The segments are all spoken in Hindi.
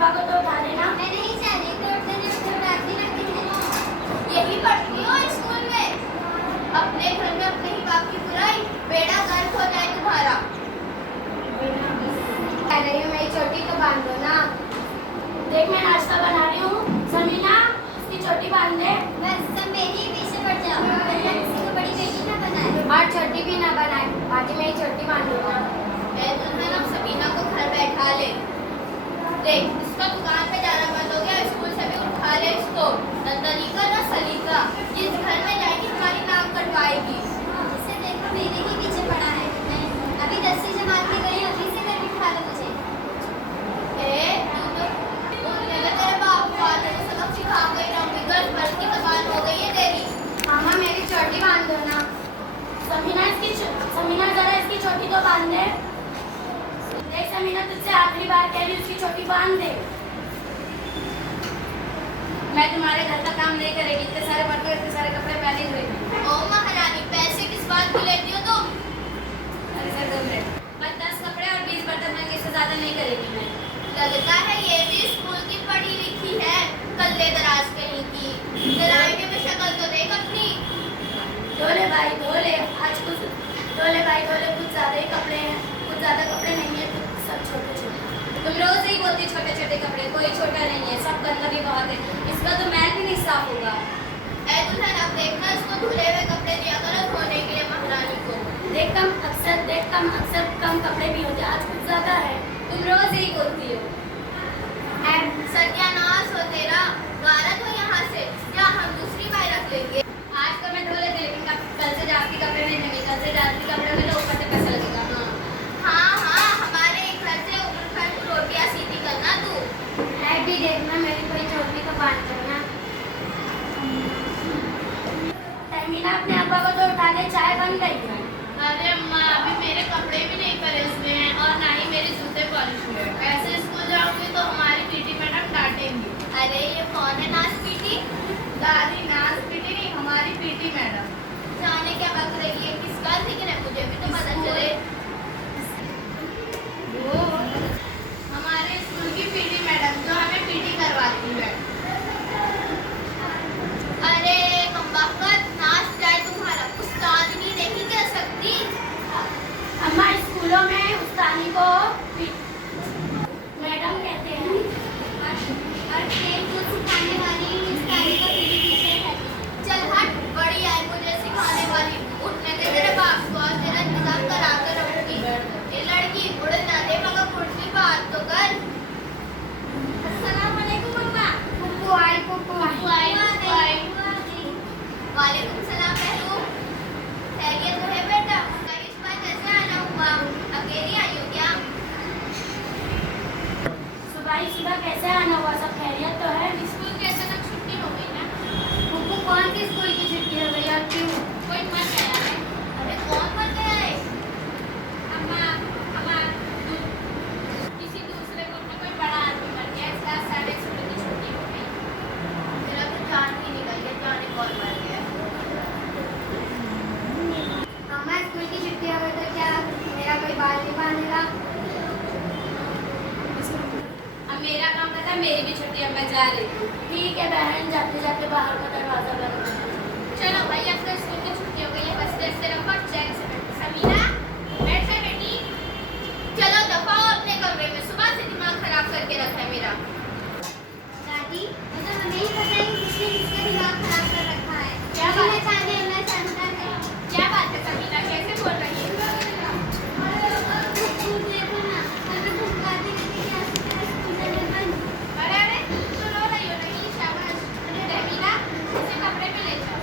अब्बा को तो उठा देना। मैं नहीं जा रही, तो उठाती लगती है। यही पढ़ती हो स्कूल में? अपने घर में अपने ही बाप की बुराई, बेड़ा गर्क हो जाए तुम्हारा। कह रही हूँ मेरी चोटी तो बांध दो ना। देख मैं नाश्ता बना रही हूँ। समीना इसकी चोटी बांध दे। बस सब मेरे ही पीछे पड़ जाओ, वरना किसी को बड़ी बेटी ना बनाए। और छोटी भी ना बनाए, बाकी मेरी चोटी बांध दो ना। दुल्हन अब सबीना को घर बैठा ले। देख इसका दुकान पे जाना बंद हो गया, स्कूल से भी उठा ले इसको। न तरीका न सलीका, जिस घर में जाएगी हमारी नाक कटवाएगी। इसे देखो मेरे ही पीछे पड़ा है। अभी 10वीं जमात में गई, अभी से घर बिठा लो मुझे। तेरे बाप को आते तो सबक सिखा गई रहूंगी, घर भर की जबान हो गई है तेरी। मामा मेरी चोटी बांध दो ना। समीना जरा इसकी चोटी तो बांध दे। देख समीना तुझसे आखिरी बार कह रही हूँ, उसकी चोटी बांध दे। मैं तुम्हारे घर का काम नहीं करेगी, इतने सारे बर्तन इतने सारे कपड़े पहने हुए। ओ महारानी, पैसे किस बात की लेती हो तुम? अरे सर दम है। बस 10 कपड़े और 20 बर्तन लेंगे, इससे ज्यादा नहीं करेगी मैं। लगता है ये भी स्कूल की पढ़ी लिखी है, कल्ले दराज कहीं की। दराइने में शक्ल तो देख अपनी। धोले भाई धोले, आज कुछ धोले भाई धोले, कुछ ज्यादा ही कपड़े हैं, कुछ ज्यादा कपड़े नहीं है, सब छोटे छोटे। तुम रोज ही बोलती छोटे छोटे कपड़े, कोई छोटा नहीं है, सब गंदा भी बहुत है। इसका तो मैल भी नहीं साफ होगा। ऐ दुल्हन अब देखना, इसको धुले हुए कपड़े दिया करो धोने के लिए महारानी को। देख कम अक्सर कम कपड़े भी होते, आज कुछ ज्यादा है। तुम रोज यही बोलती हो। सत्यानाश हो तेरा, गारा तो यहाँ से या हम दूसरी बार रख लेंगे। आज तो मैं धो लेती, लेकिन कल से जाती कपड़े नहीं देंगे, कल से जाती कपड़े में तो ऊपर से पैसा लगेगा। हाँ हाँ, हमारे घर से ऊपर खर्च रोटियां सीधी करना तू। है भी देखना, मेरी कोई चोटी तो बांध करना। तहमीना अपने अब्बा को तो उठा ले, चाय बन गई। अरे अम्मा, अभी मेरे कपड़े भी नहीं प्रेस हुए हैं और ना ही मेरे जूते पॉलिश हुए हैं। ऐसे स्कूल जाऊंगी तो हमारी पीटी मैडम डांटेंगी। अरे ये कौन है नाच पीटी? दादी नाच पीटी नहीं, हमारी पीटी मैडम। जाने क्या बात रही है, किसका जिक्र है, मुझे भी तो पता चले। वो हमारे स्कूल की पीटी मैडम जो हमें पीटी करवाती है। अरे कमबख्त, नाच जाए तुम्हारा, उस्तादनी नहीं कह सकती। अम्मा स्कूलों में उस्तानी को मैडम कहते हैं। और खेल कूद सिखाने वाली उस्तानी को पीटी टीचर है। चल हट, बड़ी आई मुझे सिखाने वाली। उठने दे तेरे बाप को और तेरा इंतजाम करा कर रखूंगी। ये लड़की उड़ ना दे मगर कुर्सी बात तो कर। अस्सलाम वालेकुम मम्मा। पुप्पू आई पुप्पू आई। वालेकुम सलाम बहू। खैरियत तो है बेटा? इस बार कैसे आना हुआ? अकेली आई हो क्या? सुबह ही सुबह कैसे आना हुआ? सब खैरियत तो है? स्कूल के अचानक छुट्टी हो गई ना। पुप्पू कौन सी स्कूल की छुट्टी हो गई और क्यों? कोई मर गया है। अरे कौन मर गया है? अम्मा किसी दूसरे ग्रुप में कोई बड़ा आदमी मर गया, इसका सारे स्कूल की छुट्टी हो गई। मेरा तो जान ही निकल गया, जाने कौन मर गया। अम्मा स्कूल की छुट्टी हो गई तो क्या मेरा कोई बाल नहीं बांधेगा? अब मेरा काम था, मेरी भी छुट्टी, अब मैं जा रही हूँ। ठीक है बहन, जाते जाते बाहर का दरवाजा बंद कर। चलो भाई, अब तो स्कूल की छुट्टी हो गई है, बस देर से रखो और चैन से बैठो। समीना बैठ जा बेटी। चलो दफा हो अपने कमरे में, सुबह से दिमाग खराब करके रखा है मेरा। दादी मुझे हमें ही बताएं किसने किसका दिमाग खराब कर रखा है। क्या बात है? मैं जानता है। क्या बात है समीना, कैसे बोल रही है? देखो ना, हमें धमकाती रहती है कि आज से तेरा स्कूल जाना बंद। अरे तुम तो रो रही हो। नहीं शाबाश। समीना इसे कपड़े पे ले जाओ।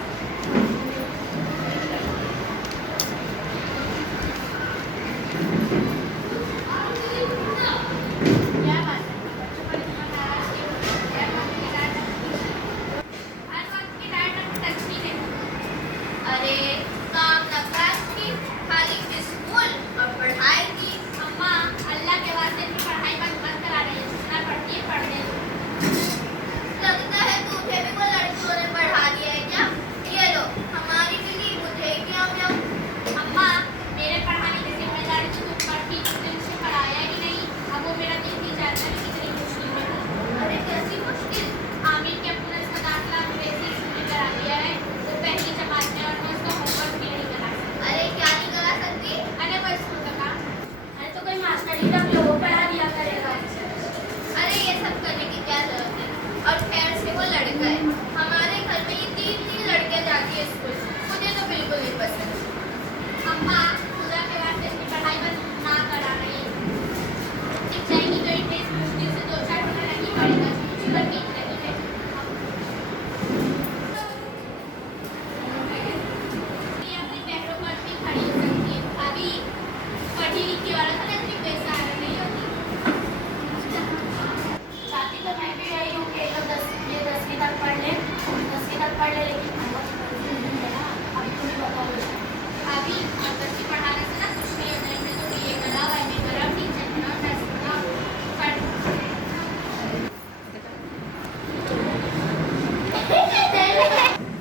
बड़ी का शुगर की नहीं है। ये अपने पैरों पर भी खड़ी हो सकती है। भाभी पढ़ी लिखी औरत है ना, इतनी बेसहारा नहीं होती। चाहती तो मैं भी यही हूँ कि ये लोग 10वीं तक पढ़ ले, 10वीं तक पढ़ ले, लेकिन बहुत परिस्थिति है ना। अभी तुम ही बताओ बेटा। भाभी अब बच्चे पढ़ाने से ना कुछ नहीं होता है। मैं तो बीए करा, एमए करा, टीचर बना, नर्स बना, पढ़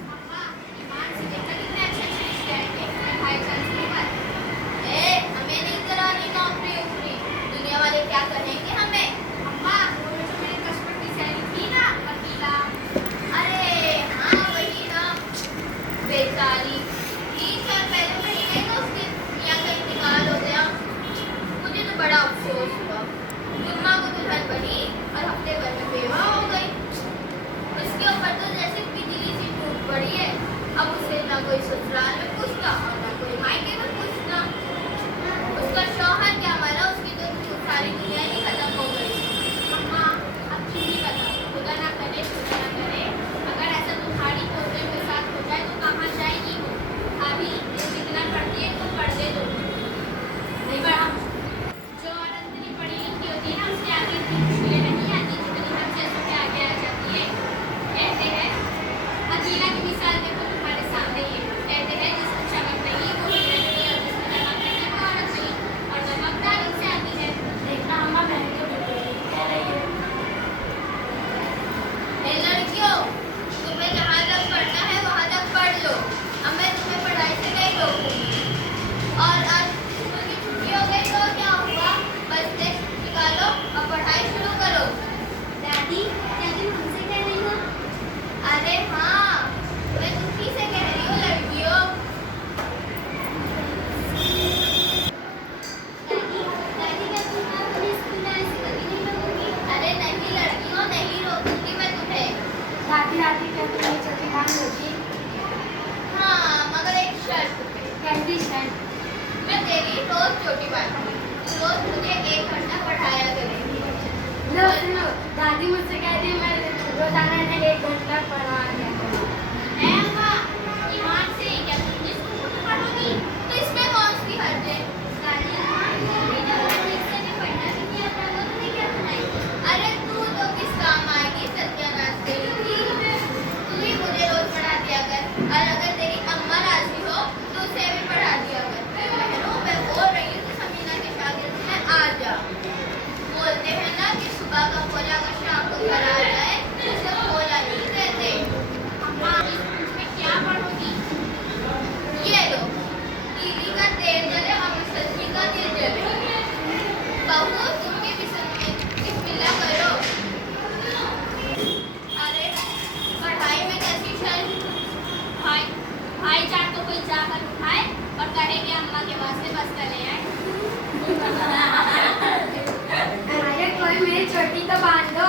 अम्मा ईमान से देखा कितने अच्छे रिश्ते आएंगे। मैं भाई चांस की बात हमें नहीं करानी नौकरी उकरी, दुनिया वाले क्या कहेंगे हमें। अम्मा वो जो मेरे कस्टमर की सैलरी थी ना वकीला, अरे हाँ वही ना, बेचारी 3-4 पहले महीने तो उसके मियाँ का इंतकाल हो गया। मुझे तो बड़ा अफसोस हुआ। जुम्मा को दुल्हन बनी और हफ्ते भर में बेवा हो गई। इसके ऊपर तो जैसे बिजली सी टूट पड़ी है। अब उसे ना कोई ससुराल में पूछता और ना कोई मायके में पूछता। उसका शौहर क्या मारा, उसकी तो सारी दुनिया ही खत्म हो गई। अम्मा अब तुम ही बताओ, खुदा ना करे अगर ऐसा तुम्हारी पोते के साथ हो जाए तो कहाँ जाएगी वो। भाभी ये जितना पढ़ती है तो पढ़ दे दो। नहीं पढ़ा जो औरत इतनी पढ़ी लिखी होती है ना, उसके आगे इतनी मुश्किलें नहीं आती जितनी हम जैसों के आगे आ जाती है। कहते हैं अदीला की मिसाल देखो तुम्हारे सामने ही है। कहते हैं जिसमें चमक नहीं वो हीरा नहीं, और जिसमें नमक नहीं वो औरत नहीं, और नमक दाल से आती है। देखना अम्मा, बहन तो बिल्कुल ठीक कह रही है। ए लड़कियों, तुम्हें जहाँ तक पढ़ना है वहाँ तक पढ़ लो। अब मैं तुम्हें पढ़ाई से नहीं रोकूंगी। और आज स्कूल की छुट्टी हो गई तो क्या हुआ, बस टेस्ट निकालो और पढ़ाई शुरू करो। दादी हमसे कह रही हो? अरे हाँ, मैं तुझी से कह रही हूँ लड़कियों। दादी क्या तुम अपने स्कूल में ऐसे कभी नहीं लगोगी? अरे नहीं लड़कियों, नहीं रोकूंगी मैं तुम्हें। दादी क्या तुम ये चोटी बांध लोगी? हाँ मगर एक शर्त पे। कैसी शर्त? मैं तेरी रोज चोटी बांधूंगी, रोज मुझे 1 घंटा पढ़ाया करेंगी। लो सुनो, दादी मुझसे कह रही है मैं रोजाना इन्हें 1 घंटा पढ़ा दिया करूँ। है अम्मा, ईमान से क्या तुम जिसको खुद पढ़ोगी तो इसमें कौन सी हर्ज है। दादी मम्मी ने मुझे ठीक से नहीं पढ़ना सिखाया था, वो तुमने क्या सुनाई? अरे तू तो किस काम आएगी सत्यानाश तेरी थी। तू ही मुझे रोज पढ़ा दिया कर, और अगर तेरी अम्मा राजी हो तो उसे भी पढ़ा दिया कर। बहनों मैं बोल रही हूँ तो समीना के शागिर्द में आ जा। बोलते हैं ना कि सुबह का भोला अगर शाम को घर आ जाए तो उसे भोला नहीं कहते। अम्मा इसमें क्या पढ़ोगी? ये लो, तीली का तेल जले और मुसल्ली का दिल जले। बहू तुम भी बिस्मिल्लाह करो। अरे पढ़ाई में कैसी चल? भाईजान तो कोई जाकर उठाए और कहे कि अम्मा के वास्ते बस ले आए। अरे कोई मेरी चोटी तो बांध दो।